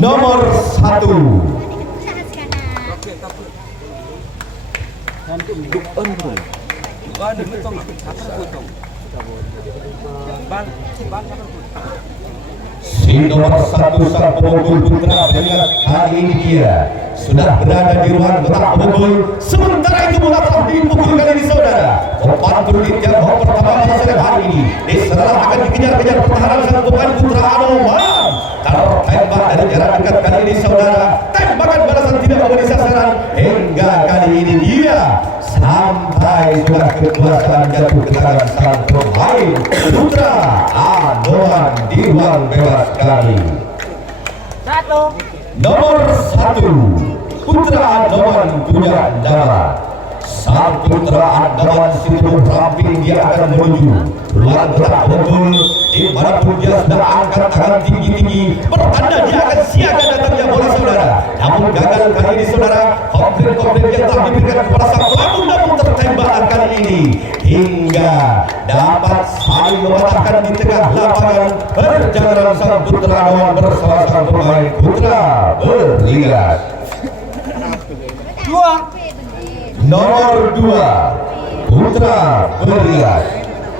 nomor 1. Si nomor 1 sang pemukul putra Beringas kali ini dia sudah berada di ruang kotak pemukul. Sementara itu bola telah dipukul kali ini saudara. Umpan berunit yang pertama pada sore hari ini diserang akan dikejar-kejar pertahanan sang pemain putra Anoman. Tertembak dari jarak dekat kali ini saudara. Tembakan balasan tidak memberi sasaran hingga kali ini dia sampai sudah kekuasaan jatuh ke tangan sang pemain putra Anoman di ruang bebas kali. Nomor 1 putra Anoman punya nama. Sang putra Anoman sebelum ramping dia akan menuju ruang kotak pemukul. Dimanapun dia sudah angkat tangan tinggi-tinggi bertanda dia akan siaga datangnya bola saudara. Namun gagal kali ini saudara. Komplit yang telah diberikan kepada sang pelaku namun tertembak kali ini hingga dapat saling mematahkan di tengah lapangan perjalanan sang putra Anoman bersama sang pemain putra Beringas. Nomor 2 putra Beringas.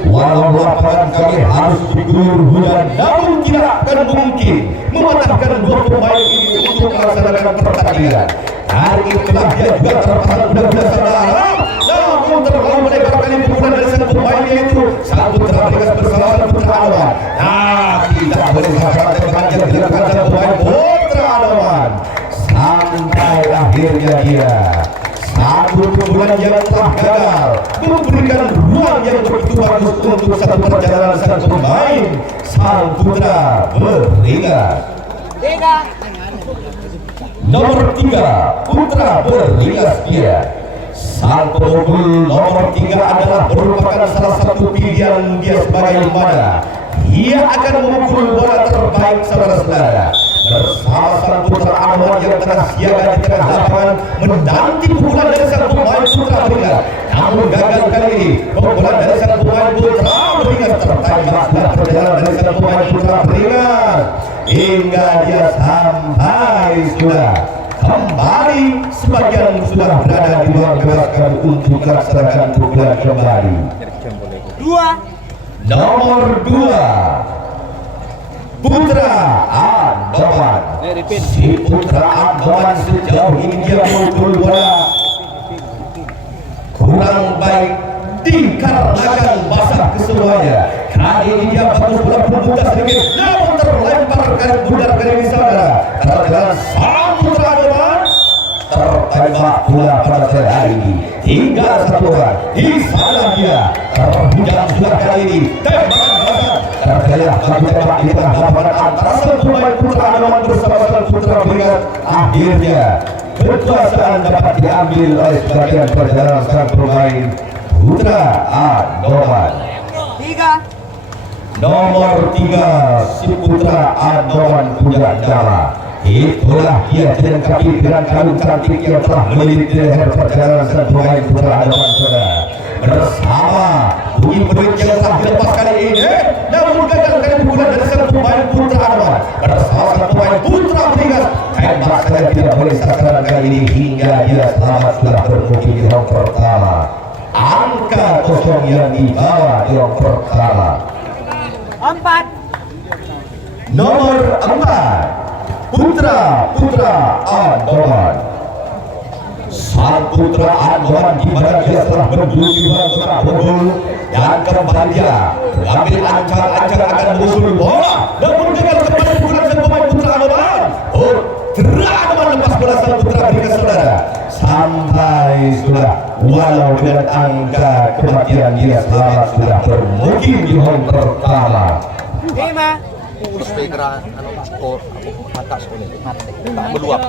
Walau lapangan kami harus diguyur hujan, namun tidak akan mungkin mematahkan dua pemain ini untuk melaksanakan pertandingan. Hari itulah dia juga terpasang kuda-kuda saudara. Namun terlalu melebar kali pukulan dari sang pemain yaitu sang putra Beringas bersama sang putra Anoman. Tidak boleh sampai tembakan yang dilakukan sang pemain putra Anoman. Sampai akhirnya dia satu pukulan yang telah gagal memberikan ruang yang begitu bagus untuk satu perjalanan sang pemain sang putra Beringas. Nomor 3 putra Beringas dia. Sang pemukul nomor 3 adalah merupakan salah satu pilihan dia sebagai mana ia akan memukul bola terbaik saudara-saudara. Bersama sang putra Anoman yang tengah siaga di tengah lapangan menanti pukulan dari sang pemain putra Beringas. Namun gagal kali ini pukulan dari sang pemain putra Beringas tertembak sudah perjalanan dari sang pemain putra Beringas hingga dia sampai sudah kembali sebagian sudah berada di luar bebas untuk melaksanakan pukulan kembali. Nomor 2 putra Anoman. Si putra Anoman sejauh ini dia memukul bola kurang baik dikarenakan basah kesemuanya. Kali ini dia bagus bola berbuka sedikit namun terlempar kali bundar kali ini saudara. Karena sang putra Anoman tertembak pula pada sore hari ini. Tinggal satu orang di sana dia terhujam sudah kali ini. Tembakan basah terkaya kali tembak di tengah lapangan antara sang pemain putra Anoman bersama sang putra Beringas. Akhirnya kekuasaan dapat diambil oleh sebagian perjalanan sang pemain putra Anoman. Nomor 3 si putra Anoman punya nama. Itulah dia dilengkapi dengan kalung cantik yang telah melintasi leher perjalanan sang pemain putra Anoman saudara. Bersama bunyi peluit yang telah dilepas kali ini namun gagal kali pukulan dari sang pemain putra Anoman bersama sang pemain putra Beringas. Tembak saja tidak boleh sasaran kali ini hingga dia selamat sudah bermukim di round pertama. Angka kosong yang dibawa di round pertama. Nomor 4 putra Anoman. Sang putra Anoman di mana dia telah bergelut di ruang kotak pemukul dan kembali dia mengambil ancang-ancang akan menyusul bola namun gagal kembali pukulan sang pemain putra Anoman. Putra Anoman lepas bola sang putra Beringas saudara. Sampai sudah walau dengan angka kematian dia selamat sudah bermukim di round pertama. Terus pegeran skor atas ini tak meluap.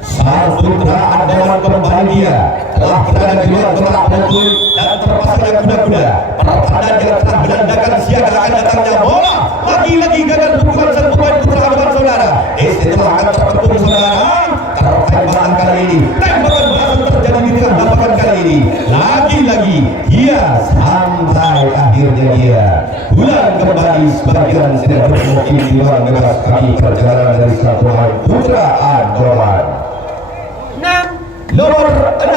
Sang putra Anoman kembali dia telah berada di luar kotak pemukul dan terpasangnya kuda-kuda pertanda dia telah menandakan siaga akan datangnya bola. Lagi-lagi gagal pukulan sang pemain putra Anoman saudara. Setelah akan terkepung saudara. Tembakan kali ini tembakan balasan terjadi di tengah lapangan kali ini. Lagi-lagi dia sampai akhirnya dia pulang kembali sebagian sedang bermukim di ruang bebas kami perjalanan dari sang pemain putra Andoman. 6 Nomor 6.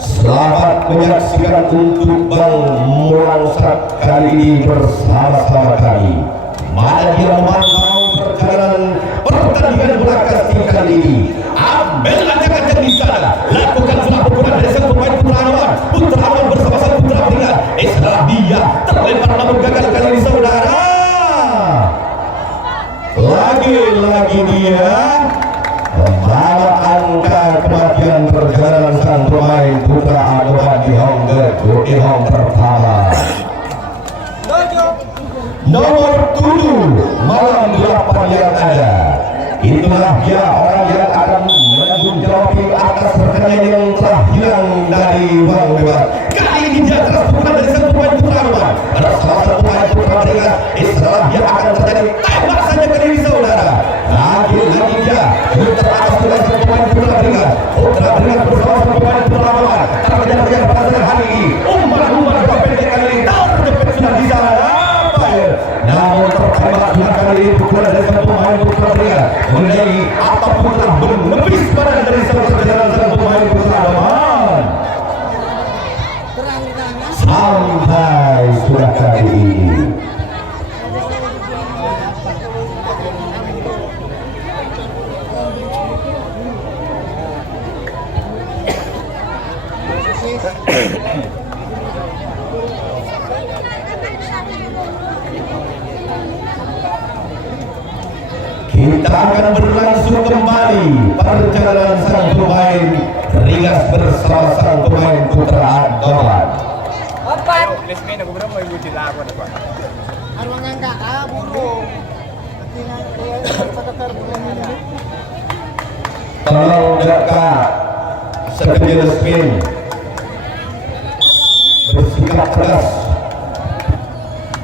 Selamat menyaksikan untuk Bang Mulangsat kali ini bersama-sama kami. Mana dia memantau pertandingan bola kasti kali ini. Ambil acak-acak di sana. Lakukan sudah pukulan dari sang pemain Putra Andoman. Putra Andoman bersama sang putra Beringas. Setelah dia terlempar namun gagal kali ini saudara. Lagi-lagi dia membawa angka kematian perjalanan sang pemain Putra Andoman di home pertama. Nomor 7 malam 8 yang ada. Itulah dia orang yang akan menanggung jawab atas rekannya yang telah hilang dari ruang bebas. Kali ini dia keras pukulan dari sang pemain Putra Andoman. Ada salah satu pemain Putra Beringas. Setelah dia akan terjadi tembak saja kali ini saudara. Lagi-lagi dia putar atas dengan sang pemain Putra Beringas. Putra Beringas bersama sang pemain Putra Andoman. Terjadi pada hari ini. Umpan pendek kali ini terjepit sudah di sana. Namun tertembak dua kali pukulan dari sang pemain Putra Beringas menjadi ataupun telah menepis badan dari sang pemain Putra Andoman. Sampai sudah kali ini. Kita akan berlangsung kembali perjalanan sang pemain Beringas bersama sang pemain Putra Andoman. 4 Lesmin aku berapa ibu di lagu ada pak? Arwang angka bulu. Tolong jaga sekali resmi bersikap keras.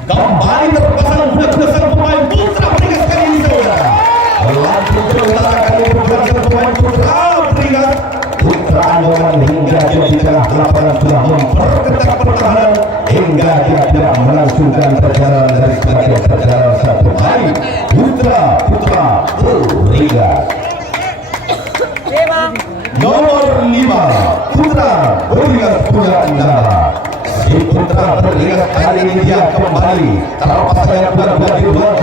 Kembali terpasang budak-budak sang pemain Putra Beringas kali ini saudara. Langsung ke utara kali berjuang sang pemain Putra Beringas. Putra Andoman hingga dia di tengah lapangan sudah memperketat pertahanan hingga dia tidak melangsungkan perjalanan dari sebagian perjalanan sang pemain Putra Beringas. Nomor 5 Putra Beringas punya nama. Si Putra Beringas kali ini dia kembali terpasangnya budak-budak di ruang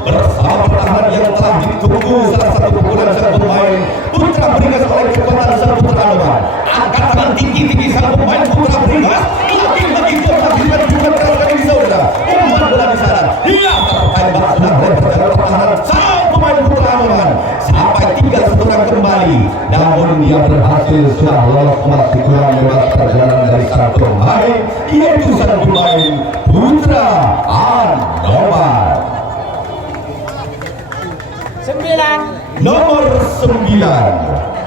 bersama pertahanan yang telah ditunggu salah satu pukulan sang pemain Putra Beringas oleh kekuatan sang Putra Andoman. Angkat tangan tinggi sang pemain Putra Beringas. Lagi-lagi dia melakukan bukan kali ini saudara. Umpan bola di sana. Dia tertembak sudah oleh pertahanan sang pemain Putra Andoman. Sampai tinggal satu orang kembali. Namun dia berhasil sudah lolos masih kurang bebas perjalanan dari sang pemain yaitu sang pemain Putra Andoman. 9 Nomor 9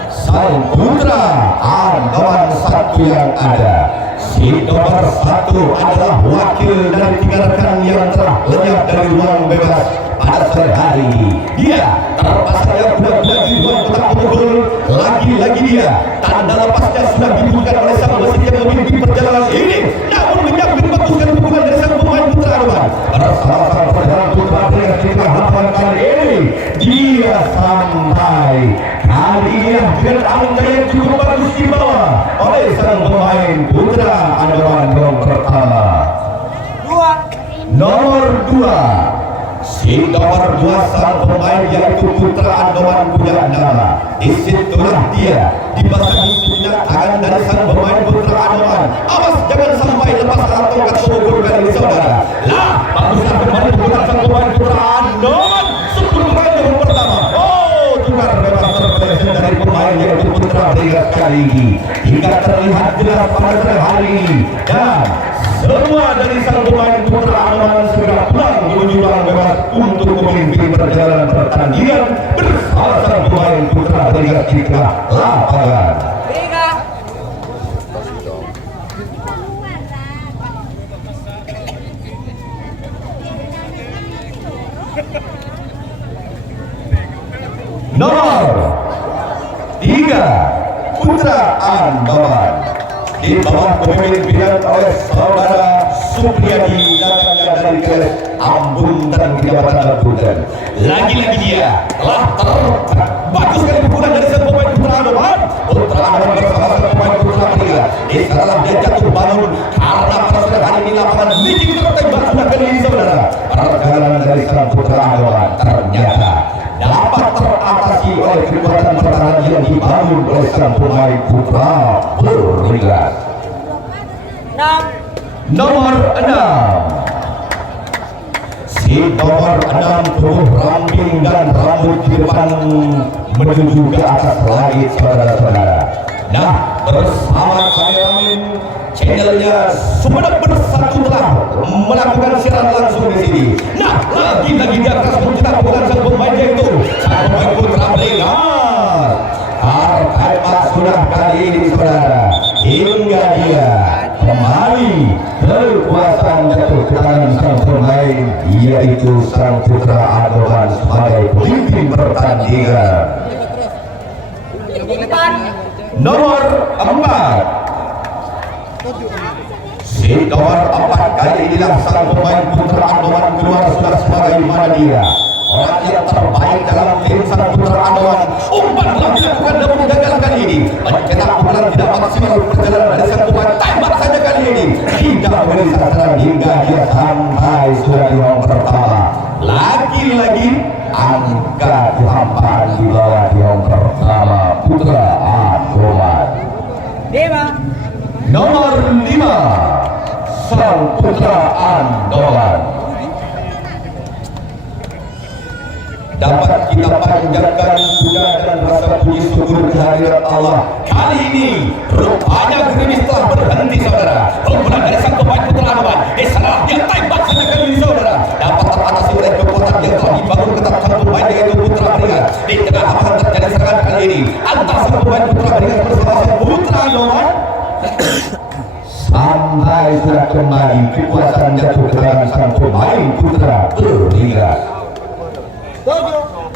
sang Putra Andoman satu yang ada. Si nomor 1 adalah wakil dari 3 rekan yang telah lenyap dari ruang bebas pada sore hari. Dia terpasangnya budak-budak di ruang kotak pemukul. Lagi-lagi dia tanda lepasnya sudah diberikan oleh sang wasit yang memimpin perjalanan ini. Namun menyambut baguskan pukulan dari sang pemain Putra Andoman. Bersama sang perjalanan Putra Beringas di tengah lapangan kali ini dia sampai kali ini dengan angka yang cukup bagus dibawa oleh sang pemain Putra Andoman yang pertama. 2 Nomor 2 si nomor 2 sang pemain yaitu Putra Andoman punya nama. Disitulah dia dibasahi sejenak tangan dari sang pemain Putra Andoman. Awas jangan sampai lepas tongkat pemukul kali ini saudara. Lah baguslah kembali pukulan sang pemain Putra Andoman. 10 kali yang pertama. Oh tukar bebas terpeleset dari pemain yaitu Putra Beringas kali ini. Hingga terlihat jelas pada sore hari ini. Dan semua dari sang pemain Putra Andoman segera pulang menuju ruang bebas untuk memimpin perjalanan pertandingan bersama sang pemain Putra Beringas di tengah lapangan. 3 Nomor 3 Putra Andoman di bawah kepemimpinan oleh saudara Supriyadi datangnya dari Kelet Ambon dan Kecamatan Ambon. Lagi-lagi dia telah bagus sekali pukulan dari sang pemain Putra Anoman. Putra Anoman bersama sang pemain Putra Prigat. Di sana dia jatuh bangun karena pada sore hari ini lapangan licin tertembak sudah kali ini saudara. Perjalanan dari sang Putra Anoman ternyata dapat teratasi oleh kekuatan pertahanan yang dibangun oleh sang pemain Putra Prigat. Nomor 6. Si nomor 6 tubuh ramping dan rambut di depan menuju ke atas langit saudara-saudara. Nah, bersama kameramen channelnya Sumenep Bersatu telah melakukan siaran langsung di sini. Nah, lagi-lagi dia keras mencetak bukan sang pemain yaitu sang pemain Putra Prigat. Tembak sudah kali ini saudara, hingga dia kembali kekuasaan jatuh ke tangan sang pemain yaitu sang Putra Anoman sebagai pemimpin pertandingan. Nomor 4. Si nomor 4 kali inilah sang pemain Putra Anoman keluar sudah sebagaimana dia orang yang terbaik dalam tim sang Putra Anoman. Umpan telah dilakukan namun gagal kali ini. Mencetak pukulan tidak maksimal perjalanan dari sang pemain. Tembak saja kali ini tidak memberi sasaran hingga dia sampai sudah di nomor pertama. Lagi-lagi angka dihampan di bawah di nomor pertama Putra Anoman. Nomor 5 sang Putra Anoman. Dapat kita panjatkan puja dan rasa puji syukur kehadirat Allah. Kali ini rupanya gerimis telah berhenti saudara. Pukulan dari sang pemain Putra Anoman. Salah dia tembak saja kali ini saudara. Dapat teratasi oleh kekuatan yang telah dibangun ketat sang pemain yaitu Putra Prigat. Di tengah lapangan terjadi serangan kali ini antara sang pemain Putra Prigat bersama sang Putra Anoman. Sampai sudah kembali kekuasaan jatuh ke tangan sang pemain Putra Prigat.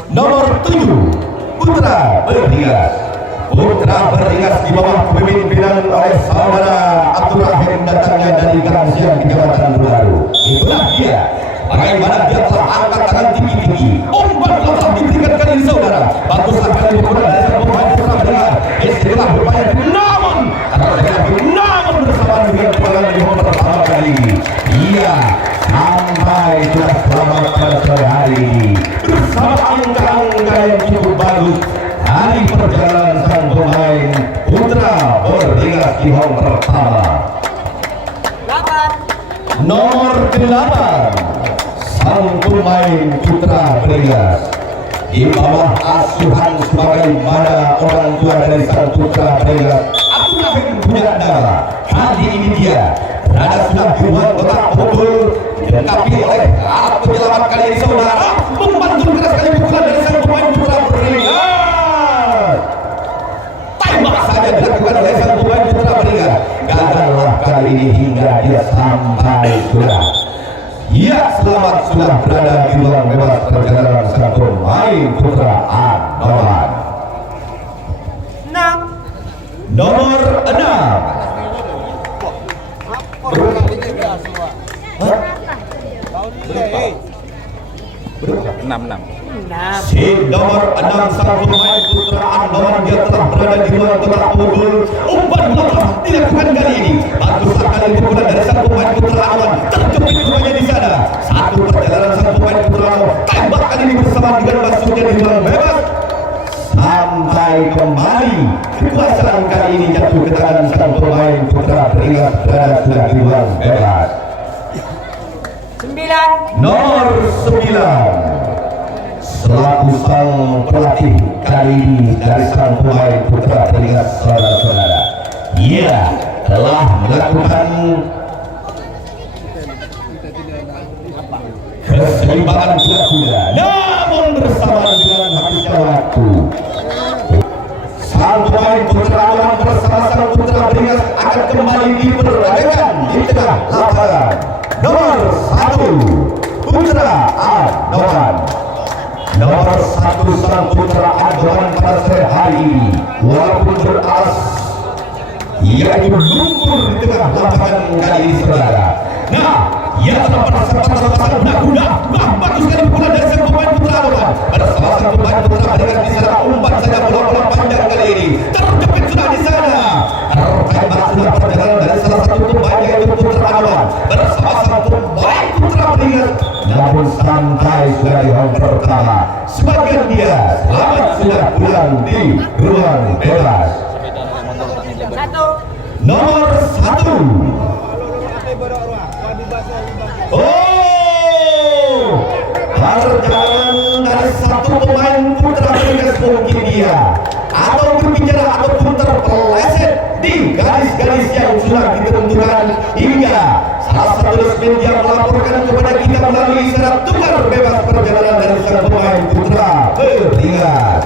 Nomor 7 Putra Berhias. Putra Berhias di bawah kepemimpinan oleh saudara Abdul Rahim datangnya dari Gangsian Kecamatan Baru. Itulah dia bagaimana dia telah angkat tangan tinggi-tinggi. Umpan telah diberikan kali ini saudara. Baguslah kali pukulan dari sang pemain Putra Berhias. Istilah berupaya namun bersama dengan pukulan di nomor pertama kali ini. Ia sampai sudah selamat pada sore hari ini bersama angka-angka yang cukup bagus dari perjalanan sang pemain Putra Berhias di nomor pertama. Nomor 8 sang pemain Putra Berhias di bawah asuhan sebagaimana orang tua dari sang Putra Berhias Abdul Rahim Bujandara. Kali ini dia berada sudah di luar kotak pukul dilengkapi oleh alat penyelamat kali ini saudara. Membantu keras kali pukulan dari sang pemain Putra Berhias. Tembak saja dilakukan oleh sang pemain Putra Berhias. Gagallah kali ini hingga dia sampai sudah. Ia selamat sudah berada di ruang bebas perjalanan sang pemain Putra Anoman. Nomor 6 si nomor 6 sang pemain Putra Anoman dia telah berada di luar kotak pukul. Umpan bola dilakukan kali ini. Baguslah kali pukulan dari sang pemain Putra Anoman. Terjepit rupanya di sana. Satu perjalanan sang pemain Putra Anoman. Tembak kali ini bersama dengan masuknya di ruang bebas. Sampai kembali kekuasaan kali ini jatuh ke tangan sang pemain Putra Berhias berada sudah di ruang bebas. Nomor 9 selaku sang pelatih kali ini dari sang pemain Putra Berhias saudara-saudara. Ia telah melakukan keseimbangan kuda-kuda namun bersama dengan habisnya waktu sang pemain Putra Anoman bersama sang Putra Berhias akan kembali diperagakan di tengah lapangan. Nomor 1 Putra Anoman. Nomor 1 sang Putra Anoman pada sore hari ini walaupun beralas yaitu lumpur di tengah lapangan kali ini saudara. Nah, ia telah bersama pasang kuda. Wah, bagus sekali pukulan dari sang pemain putra Adoman. Bersama sang pemain putra berikan di sana umpan saja bola-bola panjang kali ini. Terjepit sudah di sana. Tertembak sudah perjalanan dari salah satu pemain yaitu putra Adoman. Bersama sang pemain putra beringat. Namun santai sudah di round pertama. Sebagian dia selamat sudah pulang di ruang bebas. Nomor 1. Oh, perjalanan dari satu pemain putra beringas mungkin dia atau berbicara ataupun terpeleset di garis-garis yang sudah ditentukan hingga salah satu resmen yang melaporkan kepada kita melalui syarat tukar bebas perjalanan dari sang pemain putra beringas.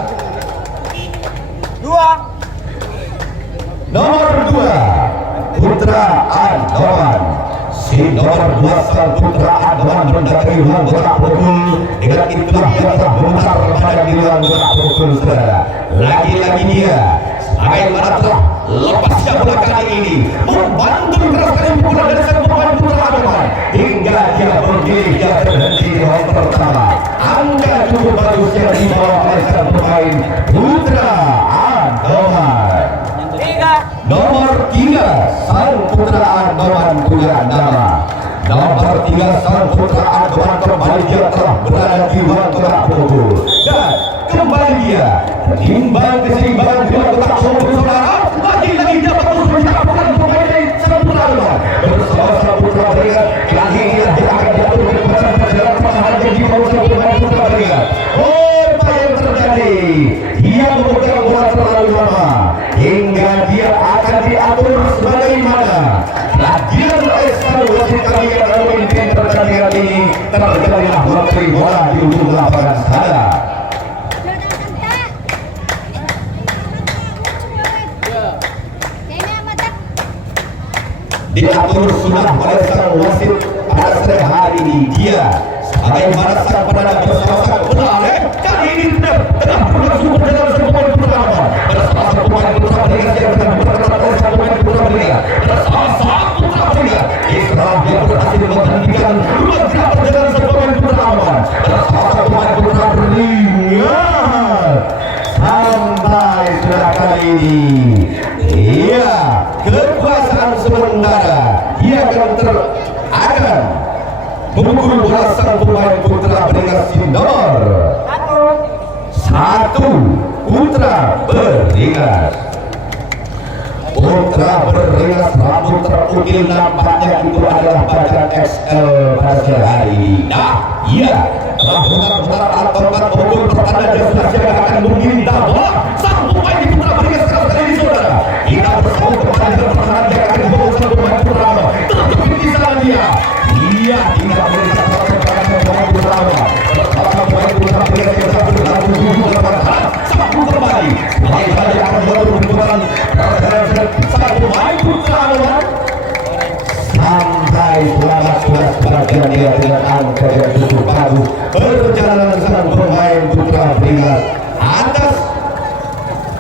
Nomor 2 Putra Adoman. Si nomor 2 sang Putra Adoman mendatangi ruang gerak pukul. Dengan itulah dia telah memutar badan di ruang gerak pukul, saudara. Lagi-lagi dia bagaimana telah lepasnya bola kali ini membantu keras kali pukulan dari sang pemain Putra Adoman hingga dia berdiri, dia berhenti di ruang pertama. Angka cukup bagus yang dibawa oleh sang pemain Putra Adoman. Nomor 3 sang Putra Adoman punya nama. Nomor 3 sang Putra Adoman kembali dia telah berada di ruang gerak pukul dan kembali dia imbang keseimbangan di ruang gerak pukul, saudara. Lagi-lagi dia betul mencapkan pemain dari sang Putra Adoman bersama sang Putra beringat. Lagi-lagi dia akan jatuh ke perjalanan pertahanan yang dibawa sang pemain Putra beringat. Oh, apa yang terjadi? Dia memegang bola terlalu lama hingga dia akan diatur sebagaimana latihan evaluasi kami yang memimpin pertandingan ini. Terjadilah loteri bola di ujung lapangan sana. Diatur sudah oleh sang wasit pada sore hari ini. Dia bagaimana sang penanda bersama sang penalih kali ini tengah berlangsung perjalanan sang pemain putra Adoman bersama sang pemain putra beringas yang akan berkata oleh sang pemain putra beringas bersama sang putra beringas. Setelah dia berhasil menghentikan ruang gerak perjalanan sang pemain putra Adoman bersama sang pemain putra beringas sampai sudah kali ini. Iya, kekuasaan sementara dia akan memukul bola sang pemain putra beringas si nomor 1 Putra Beringas. Putra Beringas rambut terukil nampaknya itu adalah badan XL pada sore hari ini. Nah, iya, putar-putar alat tongkat pemukul pertanda dia sudah siap akan meminta bola sang pemain di Putra Beringas keras kali ini, saudara. Kita bersama pertandingan pertahanan yang akan dibawa sang pemain Putra Adoman. Terjepit di sana dia. Iya, tidak boleh pemain Putra Adoman. Bersama pemain Putra Beringas yang sudah berlaku dulu dalam sambung kembali. Bagaimana dia akan membawa putaran sang pemain Putra Adoman sampai selamat sudah sebagian dia dengan angka yang cukup bagus. Perjalanan sang pemain Putra Beringas atas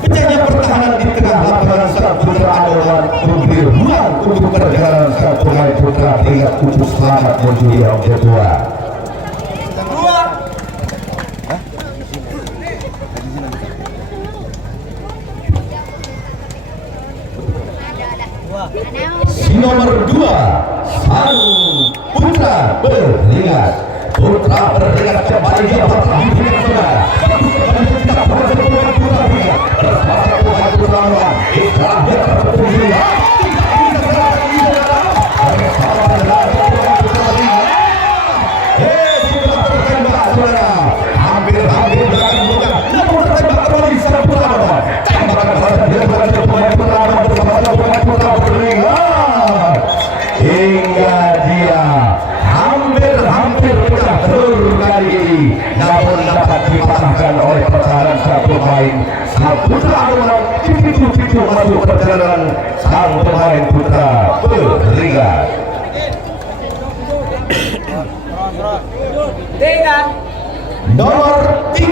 pecahnya pertahanan di tengah lapangan sang Putra Adoman memberi ruang untuk perjalanan sang pemain Putra Beringas untuk selamat menuju di round kedua. Si nomor 2 sang Putra Beringas. Putra Beringas kembali dia bertahan di saudara. Tidak berhasil pemain Putra Beringas bersama pemain Putra Adoman. Setelah dia terpukul tidak bisa berhasil di saudara bersama dengan pemain Putra Beringas. Sudah tertembak, saudara. Hampir belakang bukan, namun tertembak kembali sang Putra Adoman. Tembakan berhasil dia berhasil pemain Putra Adoman bersama pemain Putra Beringas hingga dia hampir pecah telur kali ini, namun dapat dipatahkan oleh pertahanan sang pemain sang Putra Adoman di pintu masuk perjalanan sang pemain Putra Beringas. Nomor 3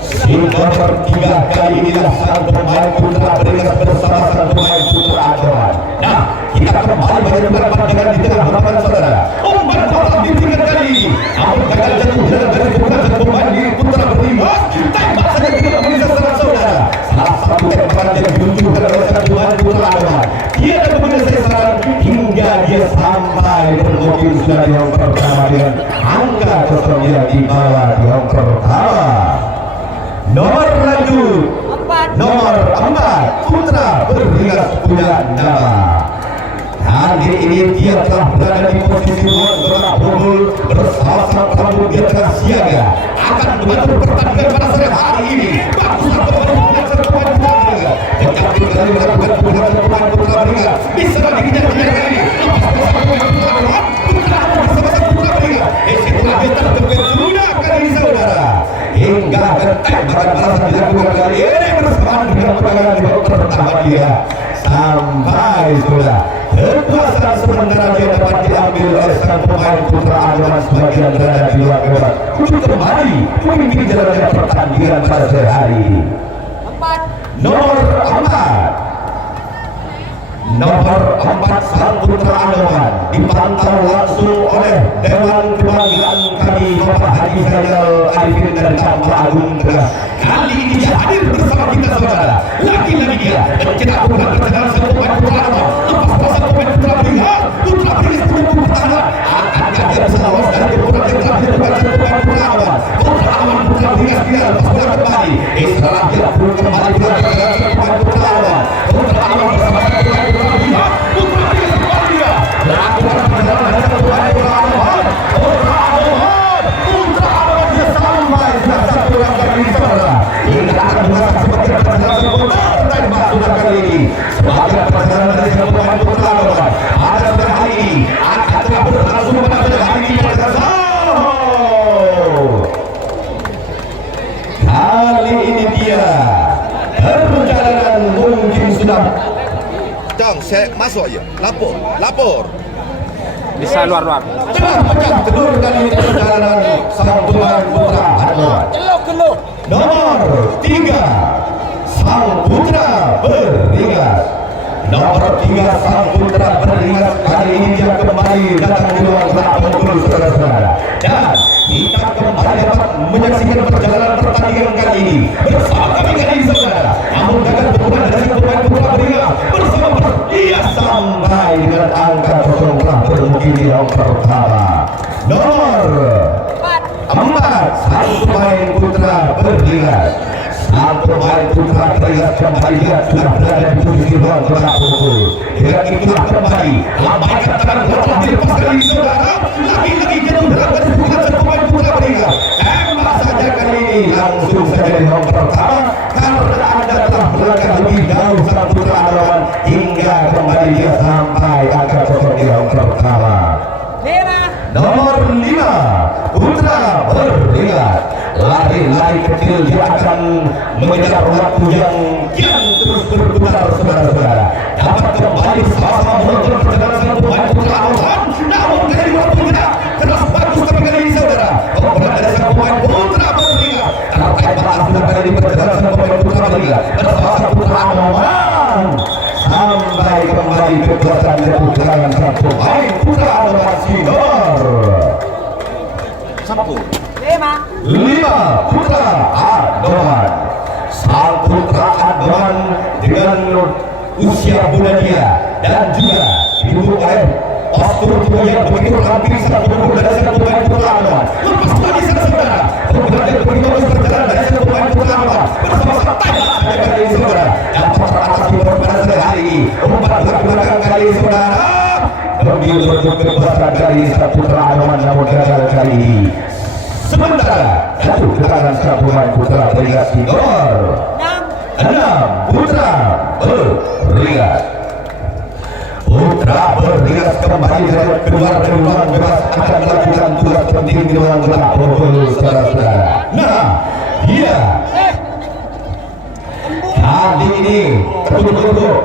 si nomor 3 kali inilah sang pemain Putra Beringas bersama sang pemain Putra Adoman. Nah, kita kembali menentukan pandangan di tengah lapangan saudara. Umpan bola diberikan kali ini, namun gagal jatuh dalam garis pembukaan dan kembali putra berimbas. Tembak saja tidak memeriksa serang saudara. Salah satu tembakan yang diluncurkan oleh sang pemain putra Anoman. Dia dapat menyelesaikan serangan hingga dia sampai bermobil sudah di yang pertama dengan angka 09 di bawah di yang pertama. Nomor lanjut nomor 4 putra berhias punya nama. Kali ini dia telah berada di posisi gerak unggul bersama sang Prabu. Dia tengah siaga akan mengatur pertandingan pada sore hari ini. Bagus pemain putra tetapi kali melakukan pembunuhan pemain putra beringat bisa dikejar kali ini. Putra bersama sang putra beringat. Disitulah dia tertepet sudah kali ini saudara. Hingga tembakan balasan dilakukan kali ini bersamaan dengan pegangan di bawah pertama dia sampai sudah kekuasaan sementara dia dapat diambil oleh sang pemain putra Anoman sebagian berada di luar gawang untuk kembali memimpin jalannya pertandingan pada sore hari ini. Nomor 4 sang putra Anoman dipantau langsung oleh Dewan Kebanggaan kami Bapak Haji Zainal Arifin dan Tanpa Agung Tegas. Kali ini dia hadir bersama kita saudara. Lagi-lagi dia mencetak bukan pertandingan sang pemain putra Anoman. Lepas pasang pemain putra Beringat, putra Beringat menyebut pertahanan. Akankah dia bisa lolos dari keputusan yang telah dilakukan sang pemain putra Anoman? Putra Anoman putra Beringat dia lepas bola kembali. Setelah dia pun kembali dilakukan sang pemain putra Anoman. Putra Anoman bersama sang pemain putra Beringat. Putra Beringat kembali dia lakukan perjalanan sang pemain putra Anoman. Putra Anoman dia sampai satu langkah di saudara. Hingga akan mengasak sebagian perjalanan putar dan masukkan kali ini. Sebagian perjalanan dari sang pemain putra Anoman pada sore hari ini akan telah berlangsung pada sore hari ini pada kali ini dia perjalanan mungkin sudah Jang, saya masuk aja. Lapor. Bisa luar. telah pecah telur kali ini perjalanan sang pemain putra Anoman. Nomor 3 sang putra Beringas. Nomor 3 sang putra Beringas kali ini dia kembali datang di ruang gerak pengurus saudara-saudara. Dan kita kembali dapat menyaksikan perjalanan pertandingan kali ini bersama kami kali ini saudara. Namun gagal berubah dari sang pemain putra Beringas bersama dia sampai dengan angka 0 telah bermungkin di round pertama. Nomor 4 sang pemain putra Beringas. Sang pemain putra Beringas kembali dia sudah berada di posisi ruang gerak pukul. Dengan itulah kembali lambaikan tangan bola dilepas kali ini saudara. Lagi-lagi jatuh dalam garis pukul sang pemain putra Beringas. Tembak saja kali ini langsung saja di round pertama karena anda telah melangkah lebih jauh sang putra Anoman hingga kembali dia sampai angka 0 di round pertama. Nomor 5 putra Beringas. Lari kecil dia akan mengejar waktu yang terus berputar saudara-saudara. Dapat kembali sama-sama menonton perjalanan sang pemain putra Anoman. Namun kali ini waktu tidak terus bagus tapi kali ini saudara. Keunggulan dari sang pemain putra Beringas. Karena tembak sudah kali ini perjalanan sang pemain putra Beringas bersama sang putra Anoman. Sampai kembali kekuasaan dari perjalanan sang pemain putra Anoman Sinor. 5 putra Anoman. Sang putra Anoman dengan usia muda dia dan juga didukung oleh postur tubuh yang begitu ramping sang pemukul dari sang pemain putra Anoman. Lepas lagi sang saudara. Kemudian dia begitu bagus berjalan dari sang pemain putra Anoman bersama sang tembak saja kali ini saudara. Dapat teratasi pada sore hari ini. Umpan belakang kali ini saudara. Lebih beruntung kekuasaan kali ini sang putra Anoman namun gagal kali ini. Sementara jatuh ke tangan sang pemain putra Beringas Sinor. 6 putra Beringas. Putra Beringas kembali dari keluar dari ruang bebas akan melakukan tugas penting di ruang gerak pukul saudara-saudara. Nah, dia kali ini tunggu.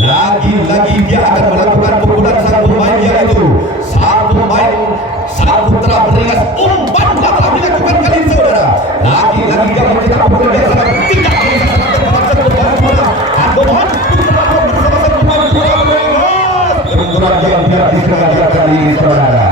Lagi-lagi dia akan melakukan pukulan sang pemain yaitu sang putra Beringas. Umpan telah dilakukan kali ini saudara. Lagi-lagi dia mencetak pukulan yang sangat tidak bisa sang pemain putra Anoman bersama sang pemain aturan yang tidak disengaja kali ini saudara.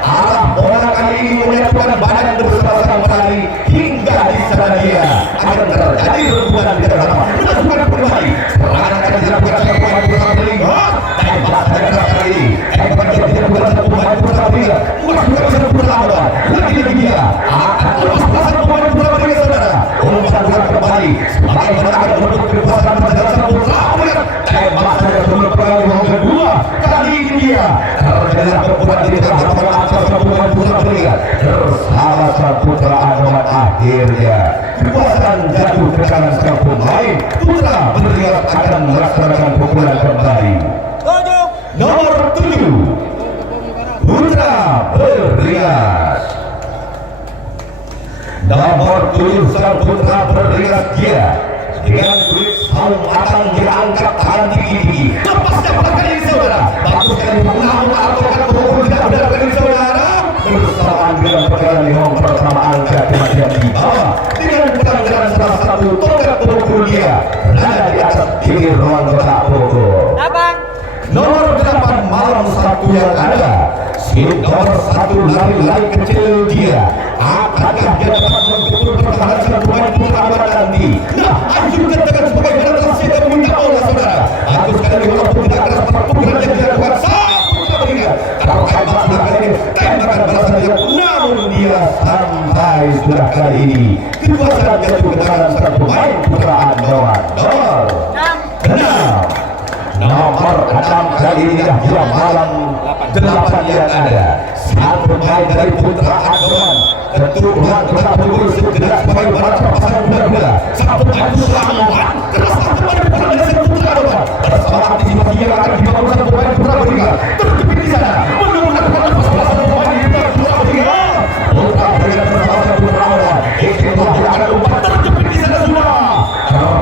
Arah bola kali ini menyatukan badan bersama-sama berlari hingga di sana dia akan terjadi rebutan di dalam melakukan kembali serangan akan dilakukan oleh pemain putra Beringhardt dan pasang kali ini akan dilakukan pemain putra Beringhardt melakukan satu putra lawan lagi dia akan lepas pasang pemain putra Beringhardt saudara umpan pulang kembali bagaimana akan merebut kekuasaan berjalan sang putra Beringhardt dan pasang kembali yang kedua kali ini dia terjadi perbuatan di tengah lapangan pemain putra Beringhardt bersama sang putra Anoman akhirnya kekuasaan jatuh ke tangan sang pemain putra Beringhardt akan melaksanakan pukulan kembali. Nomor 7 Putra Beringhardt. Nomor 7 sang putra Beringhardt dia dengan kulit saung matang diangkat tangan tinggi-tinggi lepasnya pada kali ini saudara bagus sekali namun ataukan pukul tidak benar kali ini saudara bersamaan dengan perjalanan Hong pertama angka kematian di bawah dengan pelanggaran salah satu tongkat pukul dia berada di atas pinggir ruang kotak pukul. Nomor 8 malam satu yang ada seat nomor 1 lari-lari kecil dia akankah dia dapat membentuk pertahanan sang pemain putra Anoman nanti. Nah, ajukan dengan sebagai mana telah siap meminta bola saudara. Bagus sekali walaupun tidak keras perpukulan yang dilakukan sang putra Beringhardt. Kalau hebat sudah kali ini tembakan balasan dia namun dia sampai sudah kali ini kekuasaan jatuh ke tangan sang pemain putra Anoman. Nomor 6 kali ini dia malam 8 yang ada sang pemain dari putra Anoman tentu ruang kotak pukul segera sebagai balas pasangan bola sang pemain putra Anoman keras kembali pukulan dari sang putra Anoman bersama antisipasi yang akan dibangun sang pemain putra Beringhardt terjepit di sana menggunakan pasangan pemain putra Beringhardt bersama sang putra Anoman itu dia akan umpan terjepit di sana sudah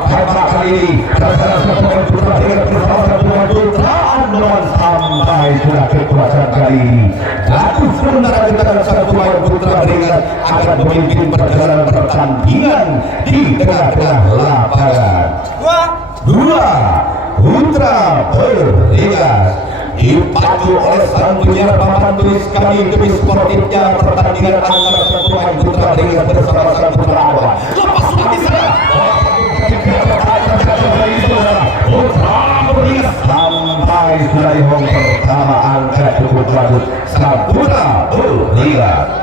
tertembak kali ini bersama sang pemain putra Beringhardt bersama sang pemain putra Anoman sampai sudah kekuasaan kali ini jatuh sementara di tangan sang pemain putra Beringhardt akan memimpin perjalanan pertandingan di tengah-tengah lapangan. 2 Putra Beringhardt dipacu oleh sang penyiar papan tulis kami demi sportifnya pertandingan antara sang pemain putra Beringhardt bersama sang putra Anoman. Lepas sudah di sana. Putra Beringhardt sampai sudah di home pertama angka cukup bagus sang putra Beringhardt.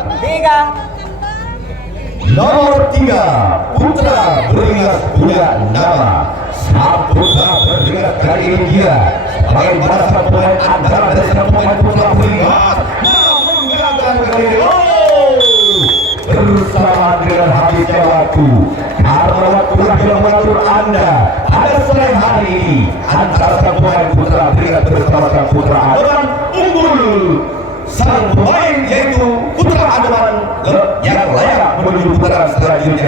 Nomor 3 Putra Beringhardt punya nama sang putra Beringhardt kali ini dia sebagai sang pemain andalan dari sang pemain putra Beringhardt namun gagal kali ini bersama dengan habisnya waktu karena waktulah yang mengatur anda pada sore hari ini antara sang pemain putra Beringhardt bersama sang putra Anoman unggul sang pemain yaitu putra Anoman yang layak menuju putaran selanjutnya.